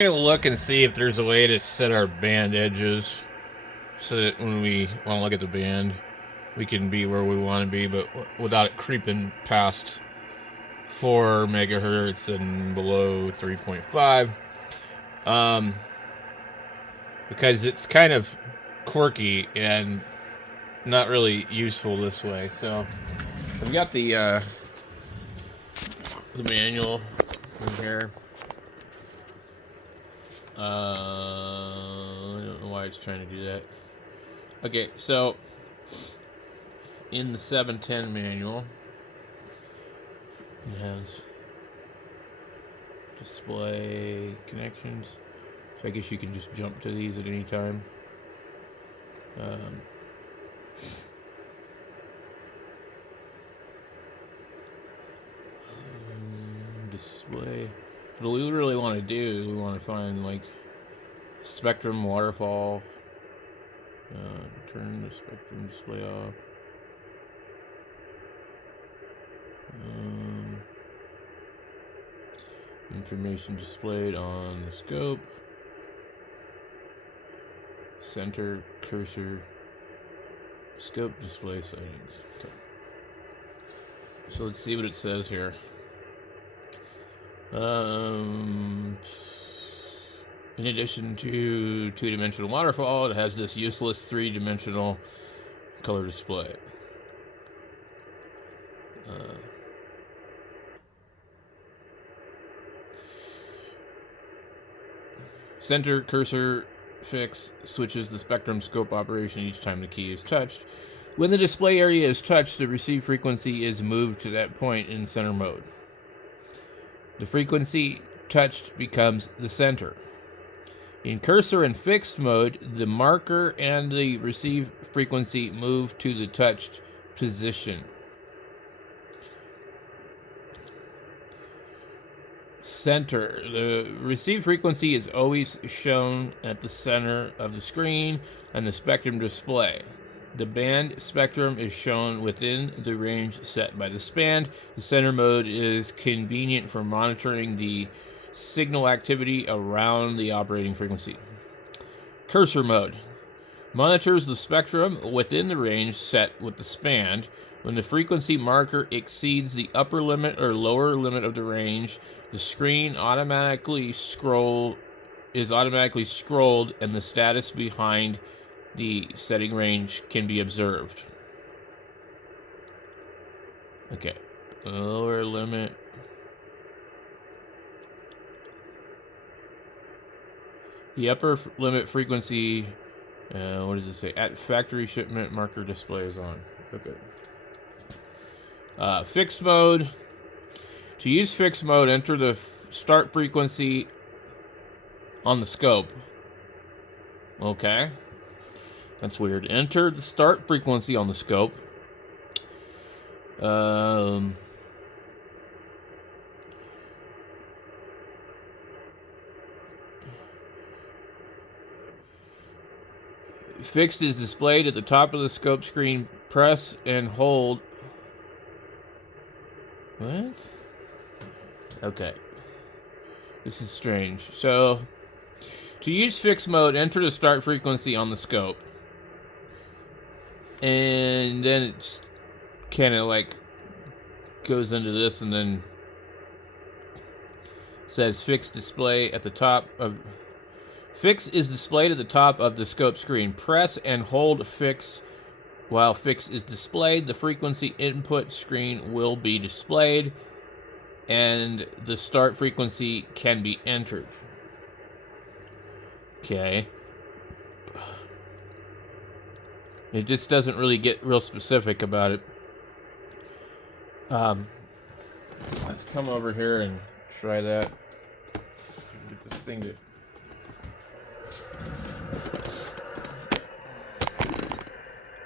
Gonna look and see if there's a way to set our band edges so that when we want to look at the band, we can be where we want to be, but without it creeping past 4 megahertz and below 3.5. Because it's kind of quirky and not really useful this way. So I've got the manual in here. I don't know why it's trying to do that. Okay, so in the 710 manual, it has display connections. So I guess you can just jump to these at any time. Display. What we really want to do is we want to find like spectrum waterfall. Turn the spectrum display off. Information displayed on the scope. Center cursor. Scope display settings. Okay. So let's see what it says here. In addition to two-dimensional waterfall, it has this useless three-dimensional color display. Center cursor fix switches the spectrum scope operation each time the key is touched. When the display area is touched, the receive frequency is moved to that point in center mode. The frequency touched becomes the center. In cursor and fixed mode, the marker and the receive frequency move to the touched position. Center. The receive frequency is always shown at the center of the screen and the spectrum display. The band spectrum is shown within the range set by the span. The center mode is convenient for monitoring the signal activity around the operating frequency. Cursor mode monitors the spectrum within the range set with the span. When the frequency marker exceeds the upper limit or lower limit of the range, the screen is automatically scrolled and the status behind the setting range can be observed. Okay, lower limit. The upper limit frequency, what does it say? At factory shipment, marker display is on. Okay. Fixed mode. To use fixed mode, enter the start frequency on the scope. Okay. That's weird. Enter the start frequency on the scope. Fixed is displayed at the top of the scope screen. Press and hold. What? Okay. This is strange. So, to use fixed mode, enter the start frequency on the scope. And then it's kind of like goes into this and then says fixed display at the top of... Fix is displayed at the top of the scope screen. Press and hold fix while fix is displayed. The frequency input screen will be displayed and the start frequency can be entered. Okay. It just doesn't really get real specific about it. Let's come over here and try that. Get this thing to...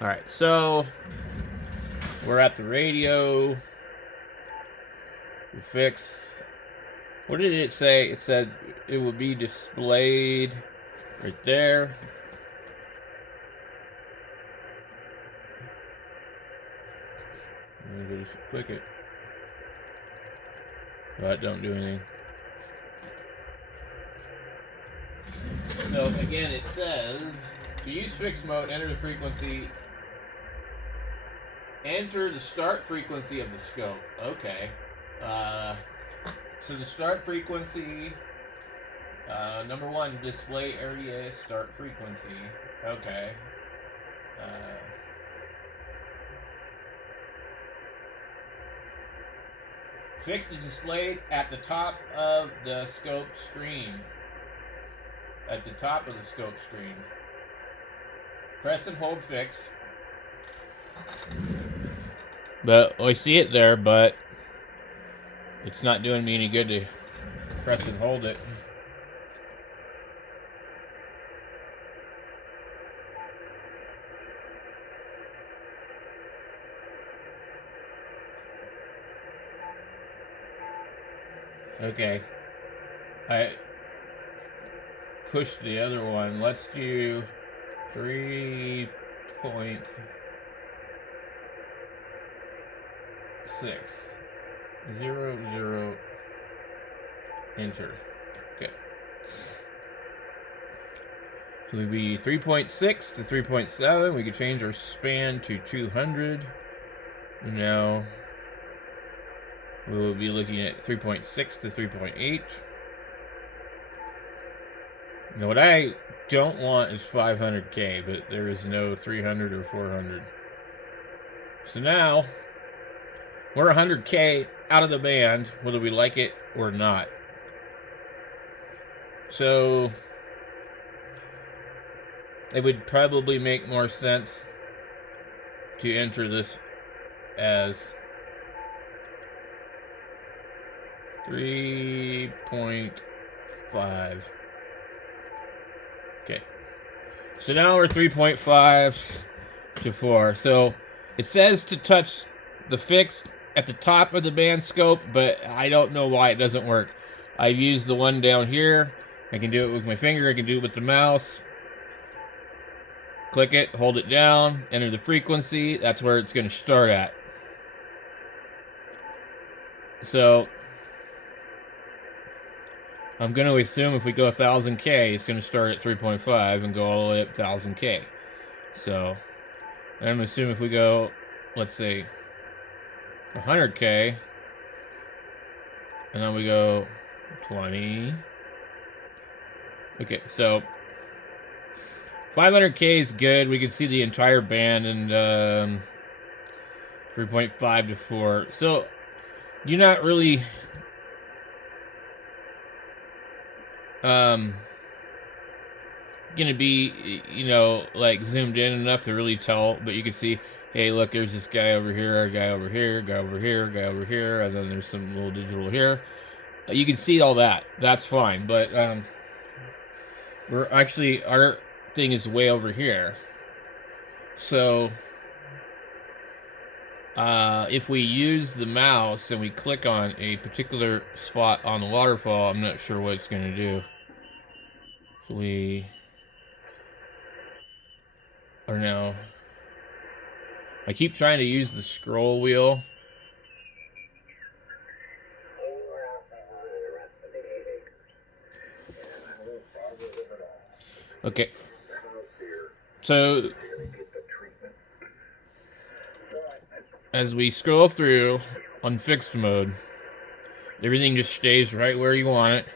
Alright, so we're at the radio. We fixed. What did it say? It said it would be displayed right there. Maybe just click it. But don't do anything. So again, it says to use fixed mode, enter the frequency. Enter the start frequency of the scope. Okay. So the start frequency, number one, display area start frequency. Okay. Fixed is displayed at the top of the scope screen. At the top of the scope screen. Press and hold fix. But I see it there, but it's not doing me any good to press and hold it. Okay. I pushed the other one. Let's do 3.6. Zero, zero, enter. Okay. So we'd be 3.6 to 3.7. We could change our span to 200. Now we will be looking at 3.6 to 3.8. Now what I don't want is 500K, but there is no 300 or 400. So now we're 100K out of the band, whether we like it or not. So it would probably make more sense to enter this as 3.5. Okay. So now we're 3.5 to 4. So it says to touch the fixed at the top of the band scope, but I don't know why it doesn't work. I've used the one down here. I can do it with my finger. I can do it with the mouse. Click it, hold it down, enter the frequency. That's where it's going to start at. So I'm going to assume if we go 1000K, it's going to start at 3.5 and go all the way up 1000K. So I'm going to assume if we go, let's say, 100K, and then we go 20. Okay, so 500K is good. We can see the entire band, and 3.5 to 4. So you're not really gonna be, like zoomed in enough to really tell, but you can see, hey, look, there's this guy over here, a guy over here, a guy over here, a guy over here, and then there's some little digital here. You can see all that. That's fine, but we're actually, our thing is way over here. So if we use the mouse and we click on a particular spot on the waterfall, I'm not sure what it's going to do. So we are now, I keep trying to use the scroll wheel. Okay. So as we scroll through on fixed mode, everything just stays right where you want it.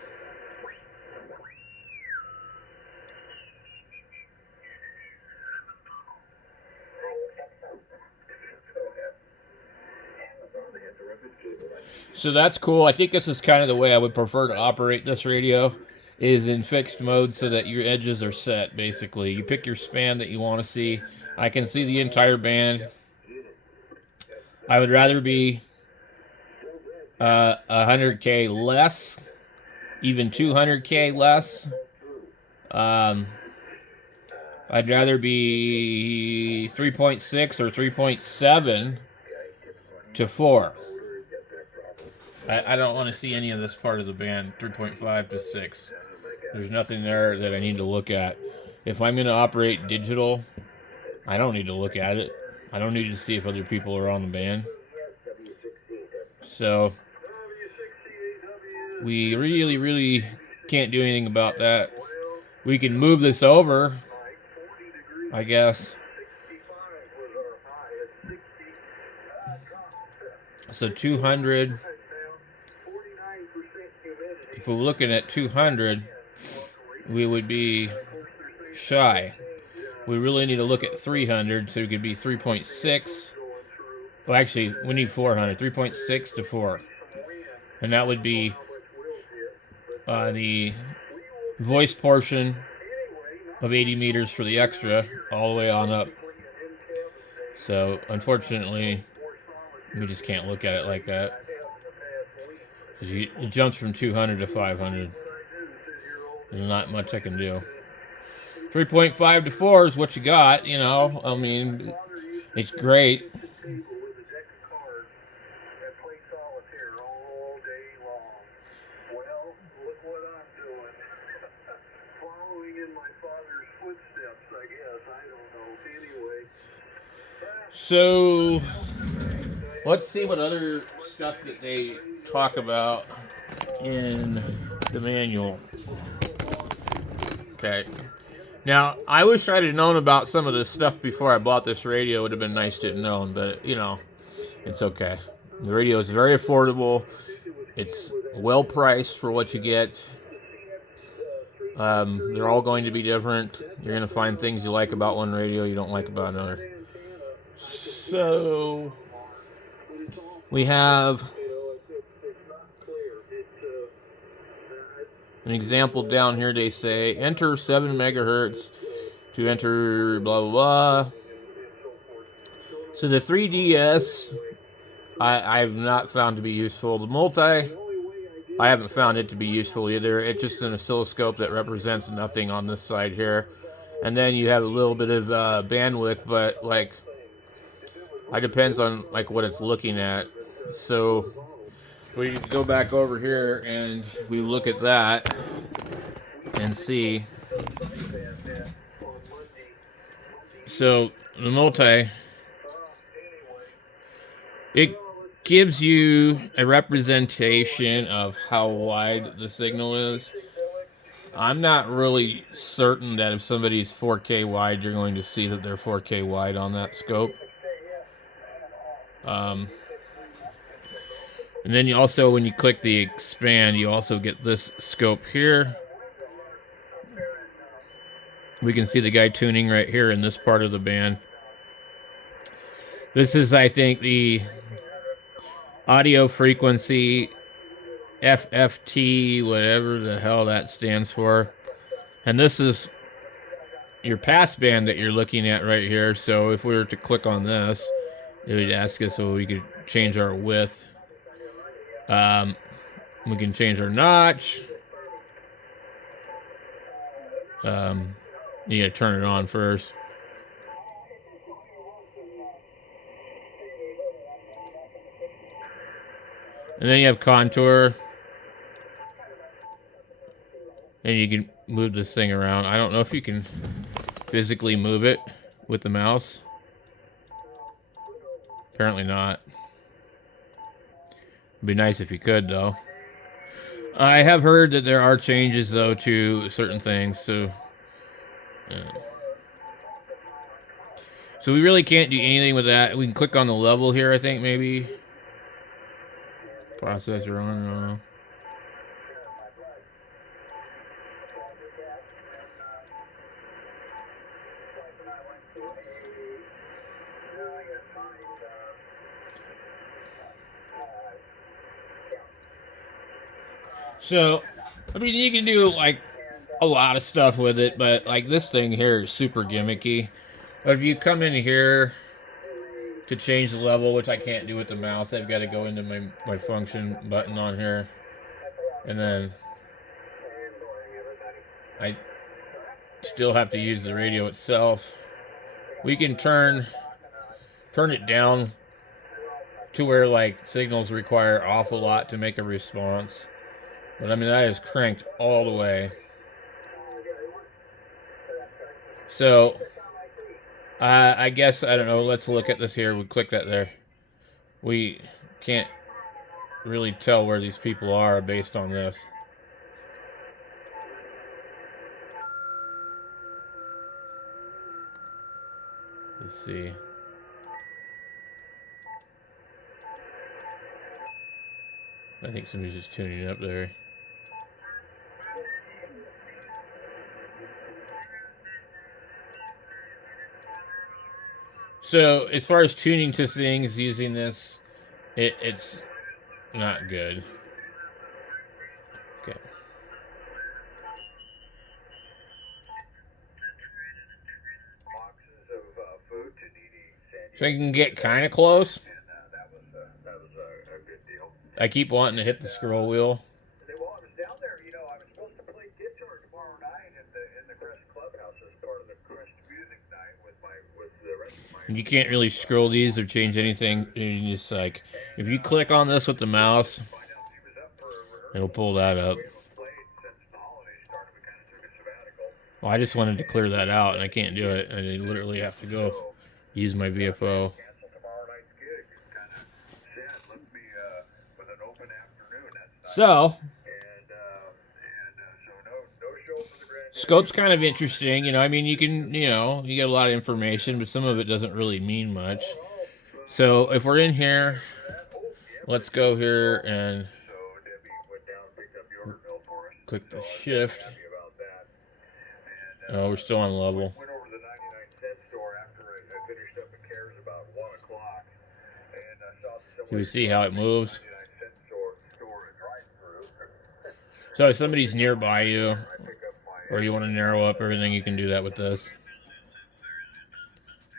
So that's cool. I think this is kind of the way I would prefer to operate this radio, is in fixed mode so that your edges are set, basically. You pick your span that you want to see. I can see the entire band. I would rather be 100K less, even 200K less. I'd rather be 3.6 or 3.7 to 4. I don't want to see any of this part of the band, 3.5 to 6. There's nothing there that I need to look at. If I'm going to operate digital, I don't need to look at it. I don't need to see if other people are on the band. So we really can't do anything about that. We can move this over, I guess. So 200. If we're looking at 200, we would be shy. We really need to look at 300, so it could be 3.6. Well, actually, we need 400. 3.6 to 4. And that would be the voice portion of 80 meters for the extra, all the way on up. So, unfortunately, we just can't look at it like that. It jumps from 200 to 500. There's not much I can do. 3.5 to 4 is what you got, you know. I mean, it's great. So, let's see what other stuff that they talk about in the manual. Okay. Now, I wish I'd have known about some of this stuff before I bought this radio. It would have been nice to have known, but, you know, it's okay. The radio is very affordable. It's well priced for what you get. They're all going to be different. You're going to find things you like about one radio you don't like about another. So, we have an example down here. They say, enter 7 megahertz to enter blah, blah, blah. So the 3DS, I've not found to be useful. The multi, I haven't found it to be useful either. It's just an oscilloscope that represents nothing on this side here. And then you have a little bit of bandwidth, but like, it depends on like what it's looking at. So we go back over here and we look at that and see. So the multi, it gives you a representation of how wide the signal is. I'm not really certain that if somebody's 4K wide, you're going to see that they're 4K wide on that scope. And then you also, when you click the expand, you also get this scope here. We can see the guy tuning right here in this part of the band. This is, I think, the audio frequency FFT, whatever the hell that stands for. And this is your passband that you're looking at right here. So if we were to click on this, it would ask us so we could change our width. We can change our notch. You gotta turn it on first. And then you have contour. And you can move this thing around. I don't know if you can physically move it with the mouse. Apparently not. It'd be nice if you could, though. I have heard that there are changes, though, to certain things, so... So we really can't do anything with that. We can click on the level here, I think, maybe. Processor on, I don't know. So, I mean, you can do, like, a lot of stuff with it, but, like, this thing here is super gimmicky. But if you come in here to change the level, which I can't do with the mouse, I've got to go into my function button on here. And then I still have to use the radio itself. We can turn it down to where, like, signals require an awful lot to make a response. But, I mean, that is cranked all the way. So, I guess, I don't know, let's look at this here. We click that there. We can't really tell where these people are based on this. Let's see. I think somebody's just tuning up there. So, as far as tuning to things using this, it's not good. Okay. So I can get kind of close. I keep wanting to hit the scroll wheel. You can't really scroll these or change anything. You just like, if you click on this with the mouse, it'll pull that up. Well, I just wanted to clear that out, and I can't do it. I literally have to go use my VFO. So, scope's kind of interesting. You know, I mean, you can, you get a lot of information, but some of it doesn't really mean much. So, if we're in here, let's go here and click the shift. Oh, we're still on level. Can we see how it moves? So if somebody's nearby you, or you want to narrow up everything, you can do that with this.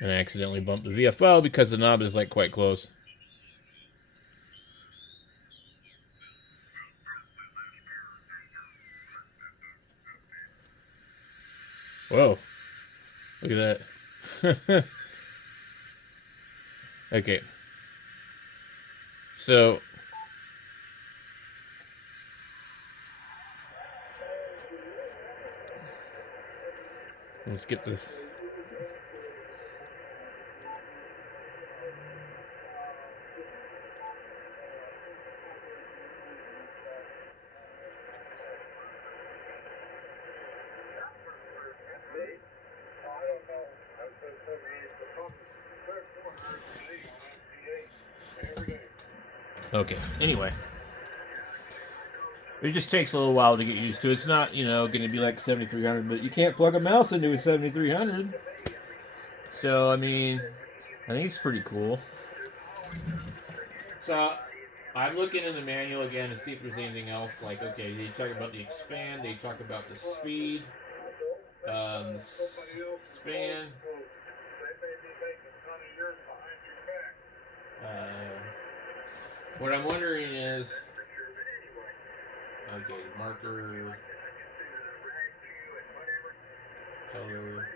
And I accidentally bumped the VFO because the knob is like quite close. Whoa. Look at that. Okay. So let's get this. Okay, anyway. It just takes a little while to get used to. It's not, going to be like 7300, but you can't plug a mouse into a 7300. So, I mean, I think it's pretty cool. So, I'm looking in the manual again to see if there's anything else. Like, okay, they talk about the expand, they talk about the speed, span. What I'm wondering is, okay, marker, color.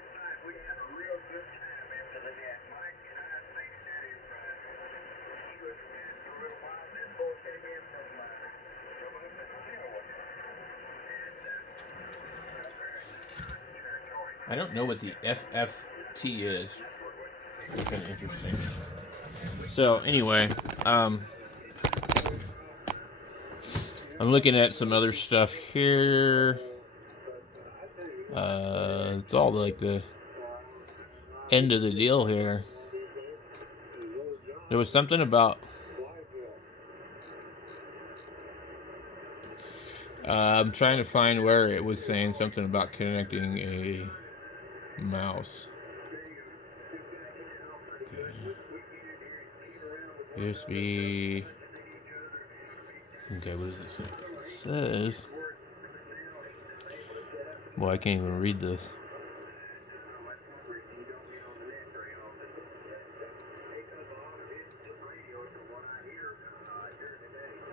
I don't know what the FFT is. It's kind of interesting. So anyway, I'm looking at some other stuff here. It's all like the end of the deal here. There was something about I'm trying to find where it was saying something about connecting a mouse. USB. Okay, what does it say? It says. Well, I can't even read this.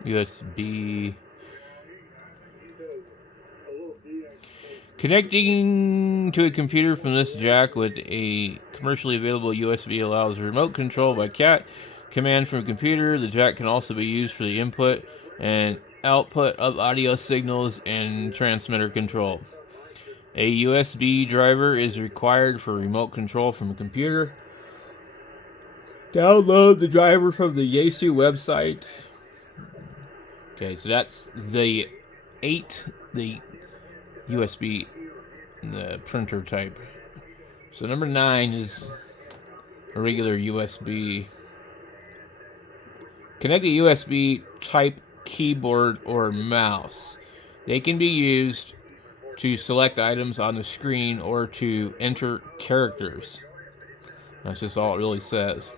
USB. Connecting to a computer from this jack with a commercially available USB allows remote control by cat command from a computer. The jack can also be used for the input and output of audio signals and transmitter control. A USB driver is required for remote control from a computer. Download the driver from the Yaesu website. Okay, so that's the USB, the printer type. So number 9 is a regular USB. Connect a USB type keyboard or mouse. They can be used to select items on the screen or to enter characters. That's just all it really says.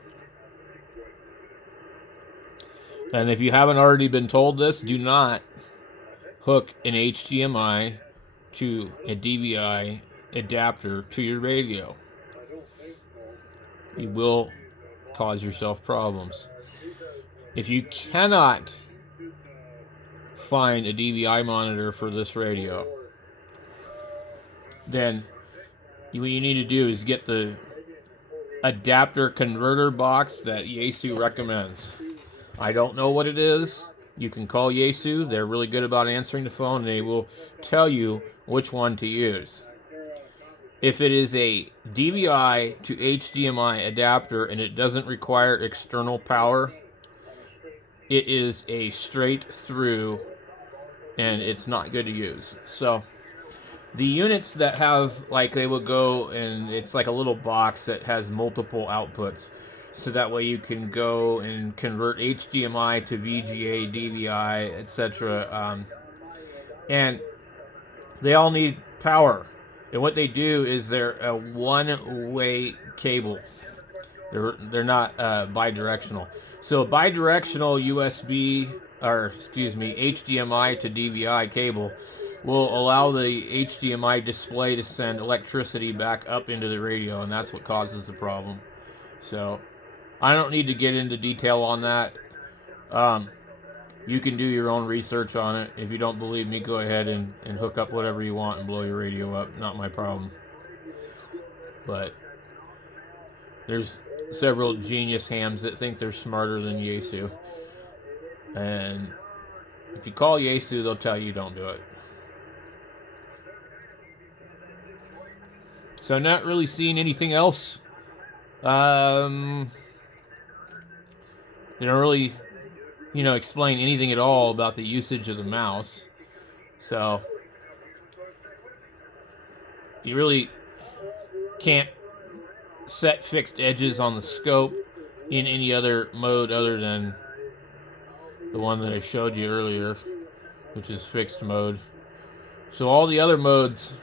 And if you haven't already been told this, do not hook an HDMI to a DVI adapter to your radio. You will cause yourself problems. If you cannot find a DVI monitor for this radio, then what you need to do is get the adapter converter box that Yaesu recommends. I don't know what it is. You can call Yaesu. They're really good about answering the phone, and they will tell you which one to use. If it is a DVI to HDMI adapter and it doesn't require external power, it is a straight through, and it's not good to use. So the units that have, like, they will go and it's like a little box that has multiple outputs. So that way you can go and convert HDMI to VGA, DVI, etc. And they all need power. And what they do is they're a one-way cable. They're not bidirectional. So a bidirectional HDMI to DVI cable will allow the HDMI display to send electricity back up into the radio, and that's what causes the problem. So I don't need to get into detail on that. You can do your own research on it. If you don't believe me, go ahead and hook up whatever you want and blow your radio up. Not my problem. But there's several genius hams that think they're smarter than Yaesu. And if you call Yaesu, they'll tell you don't do it. So I'm not really seeing anything else. They don't really, explain anything at all about the usage of the mouse. So you really can't set fixed edges on the scope in any other mode other than the one that I showed you earlier, which is fixed mode. So all the other modes,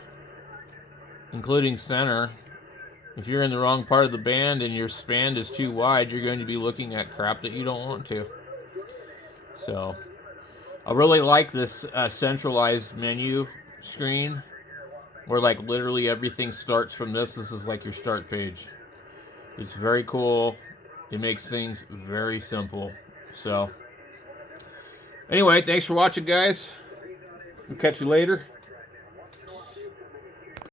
including center, if you're in the wrong part of the band and your span is too wide, you're going to be looking at crap that you don't want to. So I really like this centralized menu screen where, like, literally everything starts from this. This is like your start page. It's very cool. It makes things very simple. So anyway, thanks for watching, guys. We'll catch you later.